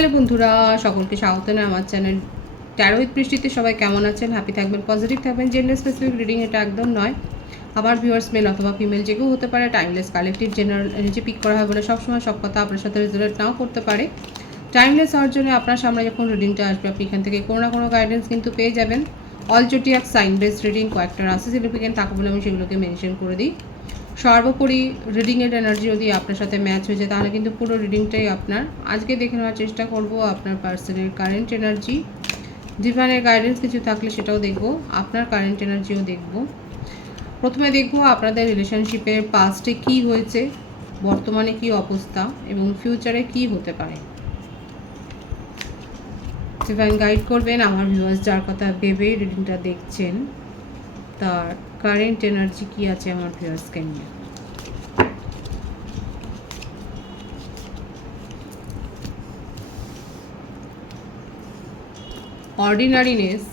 Hello বন্ধুরা, সকলকে স্বাগত না আমার চ্যানেল ট্যারো উইথ বৃষ্টিতে সবাই কেমন আছেন? হ্যাপি থাকবেন পজিটিভ থাকবেন। জেন্ডার স্পেসিফিক রিডিং এটা একদম নয়। আমার ভিউয়ার্স মেল অথবা ফিমেল যে কেউ হতে পারে timeless collective general energy pick করা হয় বলে সবসময় সব কথা আপনার সাথে রেজুলেট নাও করতে পারে। টাইমলেস হওয়ার জন্য আপনার সামনে যখন রিডিংটা আসবে, আপনি এখান থেকে কোনো না কোনো গাইডেন্স কিন্তু পেয়ে যাবেন। All zodiac sign based reading কয়েকটা রাশি সিগনিফিকেন্ট থাকে বলে আমি সেগুলোকে মেনশন করে দিই। সর্বোপরি রিডিংয়ের এনার্জি যদি আপনার সাথে ম্যাচ হয়ে যায়, তাহলে কিন্তু পুরো রিডিংটাই আপনার। আজকে দেখে নেওয়ার চেষ্টা করব আপনার পার্সনের কারেন্ট এনার্জি ডিভাইনের গাইডেন্স কিছু থাকলে সেটাও দেখব, আপনার কারেন্ট এনার্জিও দেখব। প্রথমে দেখব আপনাদের রিলেশনশিপের পাস্টে কি হয়েছে, বর্তমানে কি অবস্থা এবং ফিউচারে কি হতে পারে। ডিভাইন গাইড করবেন, আমার ভিউয়ার্স যার কথা ভেবে রিডিংটা দেখছেন, তার কারেন্ট এনার্জি কি আছে আমার ভিউয়ার্সকে নিয়ে? অর্ডিনারিনেস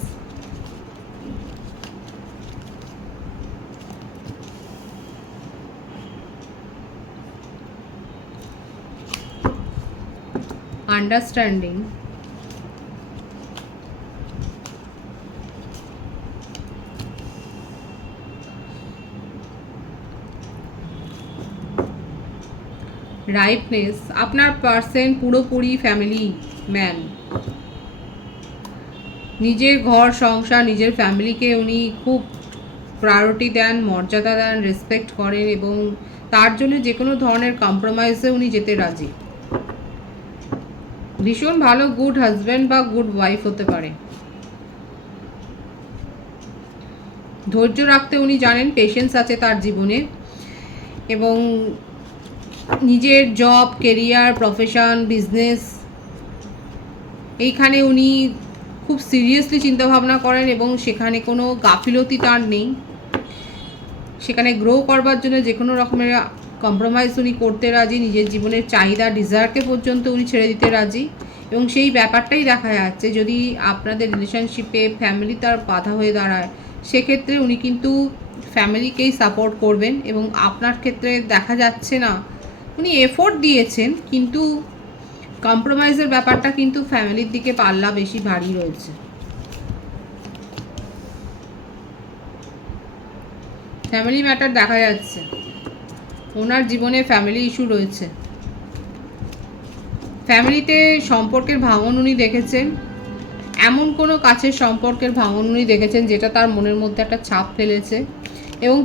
আন্ডারস্ট্যান্ডিং রাইপনেস আপনার পার্সেন পুরোপুরি ফ্যামিলি ম্যান নিজের ঘর, সংসার, নিজের ফ্যামিলিকে উনি খুব প্রায়োরিটি দেন, মর্যাদা দেন রেসপেক্ট করেন এবং তার জন্য যে কোনো ধরনের কম্প্রোমাইজে উনি যেতে রাজি। ভীষণ ভালো গুড হাজব্যান্ড বা গুড ওয়াইফ হতে পারে। ধৈর্য রাখতে উনি জানেন পেশেন্স আছে তার জীবনে এবং নিজের জব কেরিয়ার প্রফেশন বিজনেস এইখানে উনি খুব সিরিয়াসলি চিন্তাভাবনা করেন এবং সেখানে কোনো গাফিলতি তার নেই। সেখানে গ্রো করবার জন্য যে কোনো রকমের কম্প্রোমাইজ উনি করতে রাজি, নিজের জীবনের চাহিদা ডিজায়ারকে পর্যন্ত উনি ছেড়ে দিতে রাজি এবং সেই ব্যাপারটাই দেখা যাচ্ছে। যদি আপনাদের রিলেশনশিপে ফ্যামিলি তার বাধা হয়ে দাঁড়ায়, সেক্ষেত্রে উনি কিন্তু ফ্যামিলিকেই সাপোর্ট করবেন এবং আপনার ক্ষেত্রে দেখা যাচ্ছে না উনি এফোর্ট দিয়েছেন, কিন্তু কম্প্রোমাইজের ব্যাপারটা কিন্তু ফ্যামিলির দিকে পাল্লা বেশি ভারী রয়েছে। ফ্যামিলি ম্যাটার দেখা যাচ্ছে। ওনার জীবনে ফ্যামিলি ইস্যু রয়েছে। ফ্যামিলিতে সম্পর্কের ভাঙন উনি দেখেছেন। এমন কোনো কাছের সম্পর্কের ভাঙন উনি দেখেছেন, যেটা তার মনের মধ্যে একটা ছাপ ফেলেছে, এবং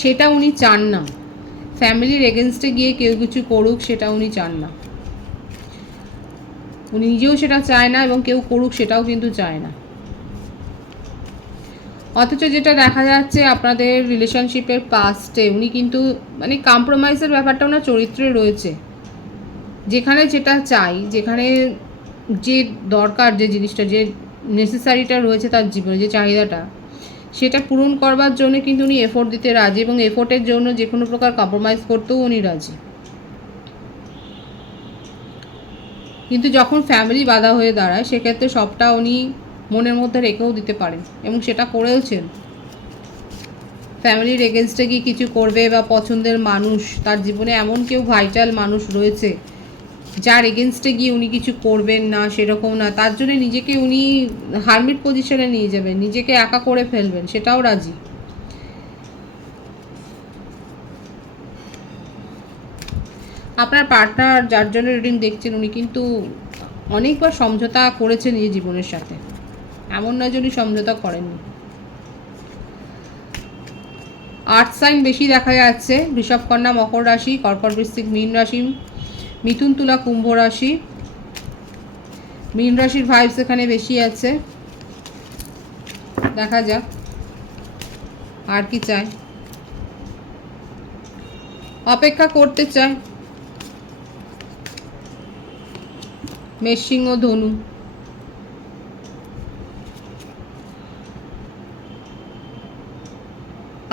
সেটা উনি চান না। ফ্যামিলির এগেনস্টে গিয়ে কেউ কিছু করুক সেটা উনি চান না। উনি নিজেও সেটা চায় না এবং কেউ করুক সেটাও কিন্তু চায় না। অথচ যেটা দেখা যাচ্ছে আপনাদের রিলেশনশিপের পাস্টে উনি কিন্তু মানে কম্প্রোমাইজের ব্যাপারটা ওনার চরিত্রে রয়েছে। যেখানে যেটা চাই, যেখানে যে দরকার, যে জিনিসটা, যে নেসেসারিটা রয়েছে তার জীবনে, যে চাহিদাটা সেটা পূরণ করবার জন্য কিন্তু উনি এফোর্ট দিতে রাজি এবং এফোর্টের জন্য যে কোনো প্রকার কম্প্রোমাইজ করতেও উনি রাজি। কিন্তু যখন ফ্যামিলি বাধা হয়ে দাঁড়ায়, সেক্ষেত্রে সবটা উনি মনের মধ্যে রেখেও দিতে পারেন এবং সেটা করেওছেন। ফ্যামিলির এগেনস্টে গিয়ে কিছু করবে বা পছন্দের মানুষ, তার জীবনে এমন কেউ ভাইটাল মানুষ রয়েছে যার এগেনস্টে গিয়ে উনি কিছু করবেন না, সেরকম না, তার জন্য নিজেকে উনি হারমিট পজিশনে নিয়ে যাবেন, নিজেকে একা করে ফেলবেন, সেটাও রাজি। আপনার পার্টনার যার জন্য রিডিং দেখছেন, উনি কিন্তু অনেকবার সমঝোতা করেছেন এই জীবনের সাথে। এমন নয় যে উনি সমঝোতা করেননি। আর্ট সাইন বেশি দেখা যাচ্ছে বৃষভ কন্যা, মকর রাশি, কর্কট বৃশ্চিক, মীন রাশি। মিথুন তুলা কুম্ভ রাশি। মীন রাশির ভাইবস এখানে বেশি আছে। দেখা যাক, আর কি চায় অপেক্ষা করতে চায় মেষসিংহ ধনু।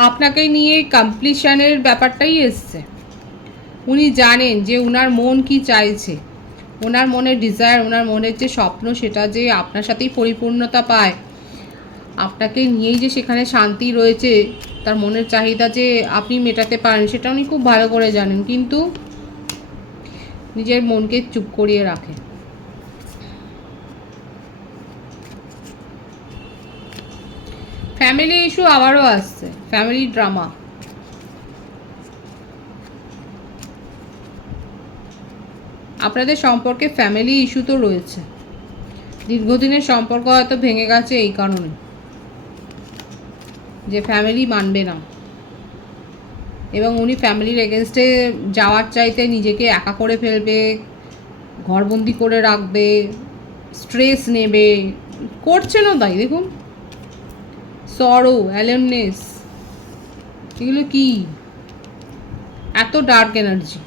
আপনাকে নিয়ে কমপ্লিশনের ব্যাপারটাই এসছে। উনি জানেন যে ওনার মন কি চাইছে। ওনার মনের ডিজায়ার ওনার মনের যে স্বপ্ন, সেটা যে আপনার সাথেই পরিপূর্ণতা পায়। আপনাকে নিয়েই যে সেখানে শান্তি রয়েছে, তার মনের চাহিদা যে আপনি মেটাতে পারেন, সেটা উনি খুব ভালো করে জানেন। কিন্তু নিজের মনকে চুপ করিয়ে রাখেন ফ্যামিলি ইস্যু আবারও আসছে। ফ্যামিলি ড্রামা আপনাদের সম্পর্কে ফ্যামিলি ইস্যু তো রয়েছে। দীর্ঘদিনের সম্পর্ক হয়তো ভেঙে গেছে এই কারণে। যে ফ্যামিলি মানবে না। এবং উনি ফ্যামিলির এগেনস্টে যাওয়ার চাইতে নিজেকে একা করে ফেলবে, ঘরবন্দি করে রাখবে স্ট্রেস নেবে, করছেনও তাই, দেখুন। সরো অ্যালেমনেস এগুলো কি? এত ডার্ক এনার্জি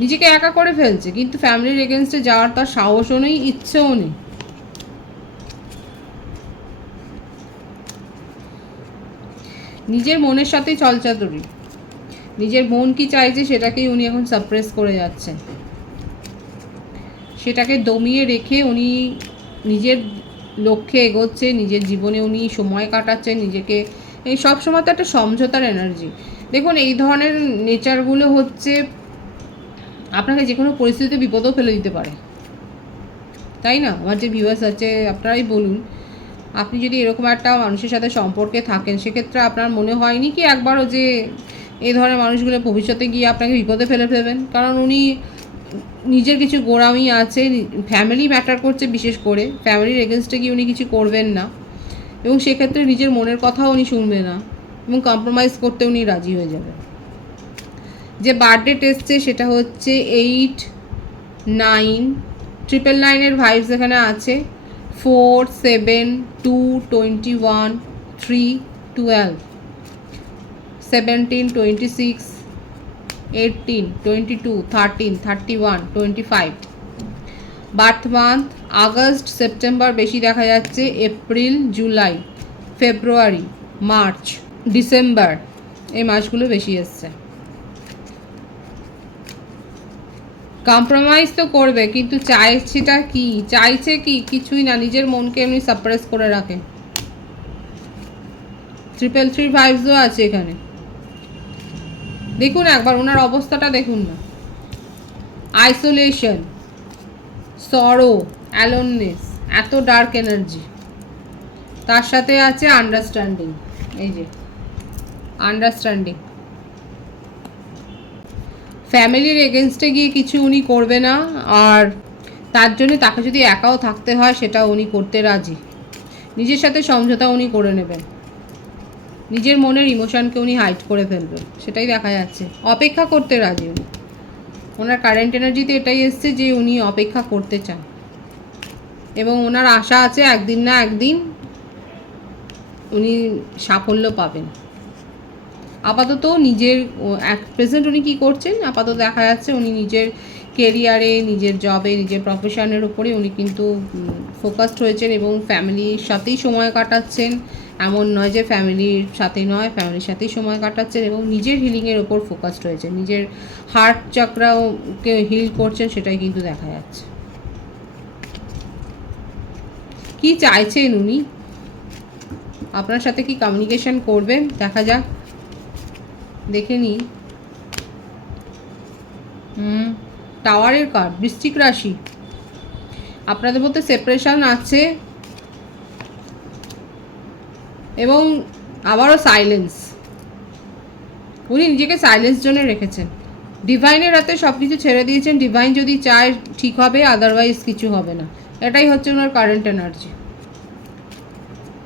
নিজেকে একা করে ফেলছে, কিন্তু ফ্যামিলির এগেনস্টে যাওয়ার তার সাহসও নেই, ইচ্ছেও নেই। নিজের মনের সাথেই চলচাতুরি নিজের মন কি চাইছে সেটাকেই উনি এখন সাপ্রেস করে যাচ্ছেন। সেটাকে দমিয়ে রেখে উনি নিজের লক্ষ্যে এগোচ্ছে, নিজের জীবনে উনি সময় কাটাচ্ছেন, নিজেকে এই সব সময় তো একটা সমঝোতার এনার্জি দেখুন, এই ধরনের নেচারগুলো হচ্ছে আপনাকে যে কোনো পরিস্থিতিতে বিপদও ফেলে দিতে পারে। তাই না? আমার যে ভিউয়ার্স আছে, আপনারাই বলুন, আপনি যদি এরকম একটা মানুষের সাথে সম্পর্কে থাকেন, সেক্ষেত্রে আপনার মনে হয়নি কি একবারও যে এই ধরনের মানুষগুলো ভবিষ্যতে গিয়ে আপনাকে বিপদে ফেলে ফেলবেন? কারণ উনি নিজের কিছু গোড়ামি আছে ফ্যামিলি ম্যাটার করছে বিশেষ করে ফ্যামিলির এগেনস্টে গিয়ে উনি কিছু করবেন না। এবং সেক্ষেত্রে নিজের মনের কথাও উনি শুনবে না। এবং কম্প্রোমাইজ করতে উনি রাজি হয়ে যাবেন। যে বার্থডে এসছে সেটা হচ্ছে এইট নাইন ট্রিপল নাইনের ভাইবস এখানে আছে। Four seven two twenty one three twelve seventeen twenty six eighteen twenty two thirteen thirty one twenty five birth month August, September বেশি দেখা যাচ্ছে, April, July, February, March, December এই মাসগুলো বেশি এসছে। কম্প্রোমাইজ তো করবে, কিন্তু চাইছেটা কি? চাইছে কি? কিছুই না, নিজের মনকে এমনি সাপ্রেস করে রাখে। ট্রিপল থ্রি ভাইভসও আছে এখানে। দেখুন একবার, ওনার অবস্থাটা দেখুন না। আইসোলেশন সরো অ্যালোননেস এত ডার্ক এনার্জি তার সাথে আছে আন্ডারস্ট্যান্ডিং এই যে আন্ডারস্ট্যান্ডিং ফ্যামিলির এগেনস্টে গিয়ে কিছু উনি করবে না, আর তার জন্য তাকে যদি একাও থাকতে হয়, সেটা উনি করতে রাজি। নিজের সাথে সমঝোতা উনি করে নেবেন। নিজের মনের ইমোশনকে উনি হাইড করে ফেলবেন। সেটাই দেখা যাচ্ছে। অপেক্ষা করতে রাজি উনি। ওনার কারেন্ট এনার্জিতে এটাই এসছে যে উনি অপেক্ষা করতে চান। এবং ওনার আশা আছে একদিন না একদিন উনি সাফল্য পাবেন। আপাতত নিজের প্রেজেন্ট উনি কী করছেন, আপাতত দেখা যাচ্ছে উনি নিজের কেরিয়ারে নিজের জবে নিজের প্রফেশনের উপরে উনি কিন্তু ফোকাসড হয়েছেন এবং ফ্যামিলির সাথেই সময় কাটাচ্ছেন। এমন নয় যে ফ্যামিলির সাথে নয় ফ্যামিলির সাথেই সময় কাটাচ্ছেন এবং নিজের হিলিংয়ের ওপর ফোকাসড হয়েছে নিজের হার্ট চক্রাকে হিল করছেন সেটাই কিন্তু দেখা যাচ্ছে। কি চাইছেন উনি? আপনার সাথে কি কমিউনিকেশন করবেন? দেখা যাক। দেখে নিই। হুম, টাওয়ারের কার্ড বৃশ্চিক রাশি। আপনাদের মধ্যে সেপারেশন আছে। এবং আবারও সাইলেন্স উনি নিজেকে সাইলেন্স জন্য রেখেছেন। ডিভাইনের হাতে সব কিছু ছেড়ে দিয়েছেন। ডিভাইন যদি চায় ঠিক হবে আদারওয়াইজ কিছু হবে না। এটাই হচ্ছে ওনার কারেন্ট এনার্জি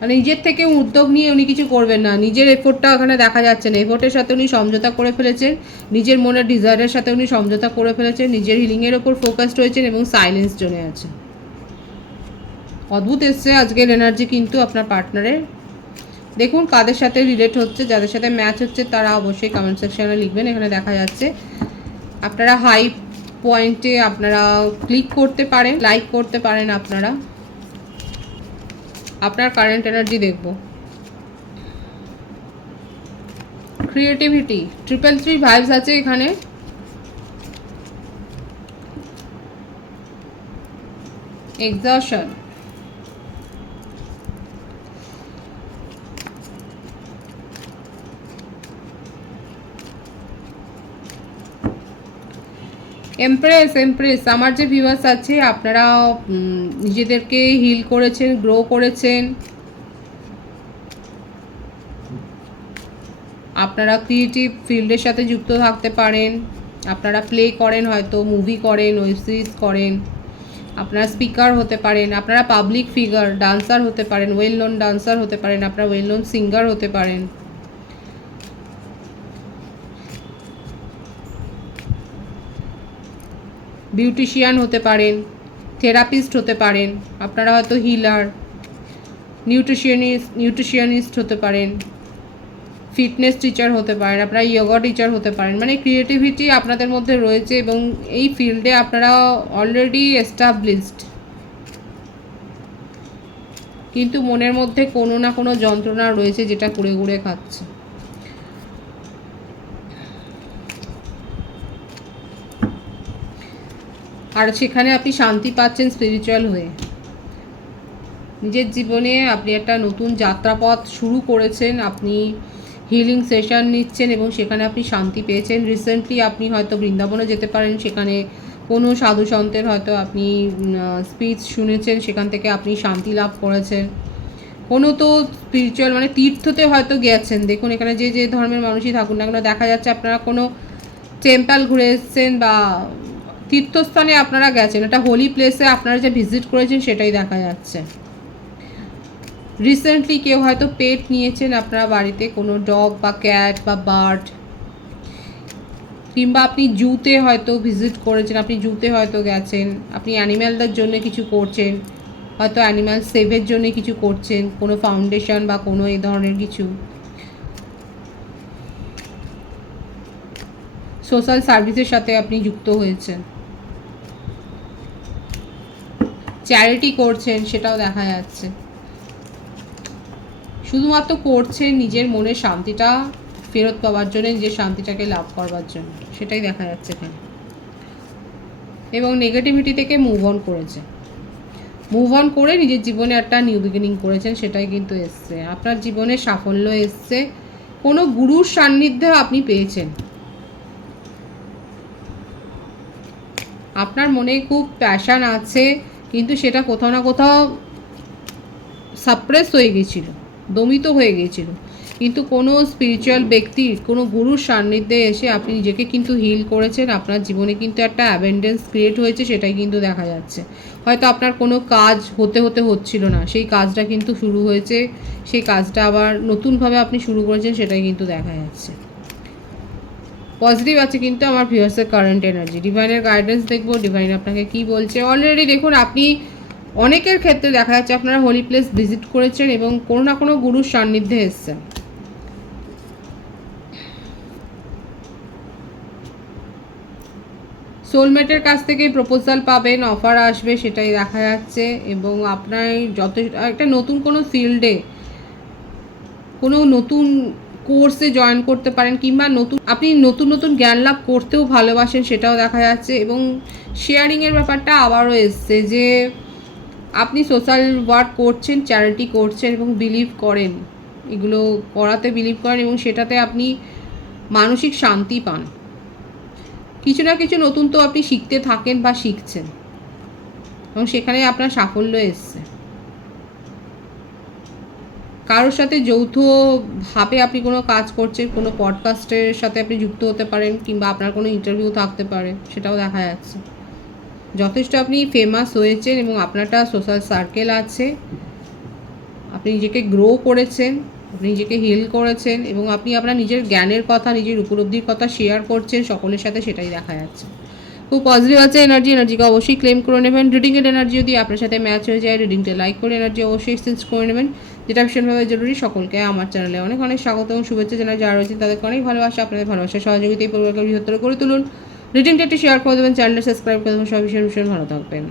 মানে নিজের থেকে উদ্যোগ নিয়ে উনি কিছু করবেন না। নিজের এফোর্টটা ওখানে দেখা যাচ্ছে না। এফোর্টের সাথে উনি সমঝোতা করে ফেলেছেন। নিজের মনের ডিজায়ারের সাথে উনি সমঝোতা করে ফেলেছেন। নিজের হিলিংয়ের ওপর ফোকাসড হয়েছেন এবং সাইলেন্স জোনে আছেন অদ্ভুত এসছে আজকের এনার্জি কিন্তু আপনার পার্টনারের দেখুন কাদের সাথে রিলেট হচ্ছে, যাদের সাথে ম্যাচ হচ্ছে, তারা অবশ্যই কমেন্ট সেকশনে লিখবেন। এখানে দেখা যাচ্ছে, আপনারা হাই পয়েন্টে আপনারা ক্লিক করতে পারেন লাইক করতে পারেন আপনারা। আপনার কারেন্ট এনার্জি দেখব। ক্রিয়েটিভিটি ট্রিপল থ্রি ভাইবস আছে এখানে। এক্সশন এমপ্রেস এমপ্রেস আমার যে ভিউয়ার্স আছে, আপনারা নিজেদেরকে হিল করেছেন গ্রো করেছেন। আপনারা ক্রিয়েটিভ ফিল্ডের সাথে যুক্ত থাকতে পারেন। আপনারা প্লে করেন হয়তো মুভি করেন ওয়েব সিরিজ করেন। আপনারা স্পিকার হতে পারেন, আপনারা পাবলিক ফিগার ডান্সার হতে পারেন ওয়েল নোন ডান্সার হতে পারেন, আপনারা ওয়েল নোন সিঙ্গার হতে পারেন। বিউটিশিয়ান হতে পারেন, থেরাপিস্ট হতে পারেন, আপনারা হয়তো হিলার, নিউট্রিশিয়ানিস্ট নিউট্রিশিয়ানিস্ট হতে পারেন, ফিটনেস টিচার হতে পারেন, আপনারা ইয়োগা টিচার হতে পারেন। মানে ক্রিয়েটিভিটি আপনাদের মধ্যে রয়েছে এবং এই ফিল্ডে আপনারা অলরেডি এস্টাবলিশড। কিন্তু মনের মধ্যে কোনো না কোনো যন্ত্রণা রয়েছে যেটা কুড়ে কুড়ে খাচ্ছে। আর সেখানে আপনি শান্তি পাচ্ছেন স্পিরিচুয়াল হয়ে। নিজের জীবনে আপনি একটা নতুন যাত্রাপথ শুরু করেছেন, আপনি হিলিং সেশন নিচ্ছেন এবং সেখানে আপনি শান্তি পেয়েছেন। রিসেন্টলি আপনি হয়তো বৃন্দাবনে যেতে পারেন, সেখানে কোনো সাধু সন্তের হয়তো আপনি স্পিচ শুনেছেন, সেখান থেকে আপনি শান্তি লাভ করেছেন। কোনো তো স্পিরিচুয়াল মানে তীর্থতে হয়তো গেছেন। দেখুন, এখানে যে যে ধর্মের মানুষই থাকুন না কেন, দেখা যাচ্ছে আপনারা কোনো টেম্পল ঘুরে এসেছেন বা তীর্থস্থানে আপনারা গেছেন, এটা হোলি প্লেসে আপনারা যে ভিজিট করেছেন সেটাই দেখা যাচ্ছে। রিসেন্টলি কেউ হয়তো পেট নিয়েছেন আপনারা বাড়িতে, কোনো ডগ বা ক্যাট বা বার্ড কিংবা আপনি জুতে হয়তো ভিজিট করেছেন, আপনি জুতে হয়তো গেছেন, আপনি অ্যানিম্যালদের জন্য কিছু করছেন, হয়তো অ্যানিম্যাল সেভের জন্য কিছু করছেন, কোনো ফাউন্ডেশন বা কোনো এই ধরনের কিছু। সোশ্যাল সার্ভিসের সাথে আপনি যুক্ত হয়েছেন। চ্যারিটি করছেন, সেটাও দেখা যাচ্ছে। শুধুমাত্র করছেন নিজের মনের শান্তিটা ফেরত পাওয়ার জন্য, নিজের শান্তিটাকে লাভ করবার জন্য। সেটাই দেখা যাচ্ছে এখানে। এবং নেগেটিভিটি থেকে মুভ অন করেছে। মুভ অন করে নিজের জীবনে একটা নিউ বিগিনিং করেছেন, সেটাই কিন্তু এসছে। আপনার জীবনে সাফল্য এসছে। কোনো গুরুর সান্নিধ্যে আপনি পেয়েছেন। আপনার মনে খুব প্যাশান আছে। কিন্তু সেটা কোথাও না কোথাও সাপ্রেস হয়ে গেছিল, দমিত হয়ে গিয়েছিল কিন্তু কোনো স্পিরিচুয়াল ব্যক্তির কোনো গুরুর সান্নিধ্যে এসে আপনি নিজেকে কিন্তু হিল করেছেন, আপনার জীবনে কিন্তু একটা অ্যাবেন্ডেন্স ক্রিয়েট হয়েছে, সেটাই কিন্তু দেখা যাচ্ছে। হয়তো আপনার কোনো কাজ হতে হতে হচ্ছিল না, সেই কাজটা কিন্তু শুরু হয়েছে, সেই কাজটা আবার নতুনভাবে আপনি শুরু করেছেন, সেটাই কিন্তু দেখা যাচ্ছে। পজিটিভ আছে কিন্তু আমার ভিউয়ার্সের কারেন্ট এনার্জি ডিভাইনের গাইডেন্স দেখব ডিভাইন আপনাকে কি বলছে? অলরেডি দেখুন, আপনি অনেকের ক্ষেত্রে দেখা যাচ্ছে আপনারা হোলি প্লেস ভিজিট করেছেন এবং কোনো না কোনো গুরুর সান্নিধ্যে এসছেন। সোলমেটের কাছ থেকে প্রপোজাল পাবেন অফার আসবে, সেটাই দেখা যাচ্ছে এবং আপনার যত একটা নতুন কোনো ফিল্ডে কোনো নতুন কোর্সে জয়েন করতে পারেন কিংবা নতুন আপনি নতুন নতুন জ্ঞান লাভ করতেও ভালোবাসেন, সেটাও দেখা যাচ্ছে। এবং শেয়ারিংয়ের ব্যাপারটা আবারও এসছে যে আপনি সোশ্যাল ওয়ার্ক করছেন চ্যারিটি করছেন এবং বিলিভ করেন। এগুলো করাতে বিলিভ করেন এবং সেটাতে আপনি মানসিক শান্তি পান। কিছু না কিছু নতুন তো আপনি শিখতে থাকেন বা শিখছেন। এবং সেখানে আপনার সাফল্য এসছে। কারোর সাথে যৌথভাবে আপনি কোনো কাজ করছেন, কোনো পডকাস্টের সাথে আপনি যুক্ত হতে পারেন কিংবা আপনার কোনো ইন্টারভিউ থাকতে পারে, সেটাও দেখা যাচ্ছে। যথেষ্ট আপনি ফেমাস হয়েছেন এবং আপনারটা সোশ্যাল সার্কেল আছে। আপনি নিজেকে গ্রো করেছেন, আপনি নিজেকে হিল করেছেন এবং আপনি আপনার নিজের জ্ঞানের কথা, নিজের উপলব্ধির কথা শেয়ার করছেন, সকলের সাথে সেটাই দেখা যাচ্ছে। খুব পজিটিভ আছে এনার্জি এনার্জিকে অবশ্যই ক্লেম করে নেবেন। রিডিংয়ের এনার্জি যদি আপনার সাথে ম্যাচ হয়ে যায় রিডিংটা লাইক করে এনার্জি অবশ্যই এক্সচেঞ্জ করে নেবেন। যেটা ভীষণভাবে জরুরি সকলকে আমার চ্যানেলে অনেক অনেক স্বাগত এবং শুভেচ্ছা জানাই। যারা রয়েছেন তাদেরকে অনেক ভালোবাসা, আপনাদের ভালোবাসা সহযোগিতা এই পরিবারকে বৃহত্তর করে তুলুন। রিডিংটা একটু শেয়ার করে দেবেন চ্যানেলটা সাবস্ক্রাইব করে দেবেন। সব ভীষণ ভীষণ ভালো থাকবেন।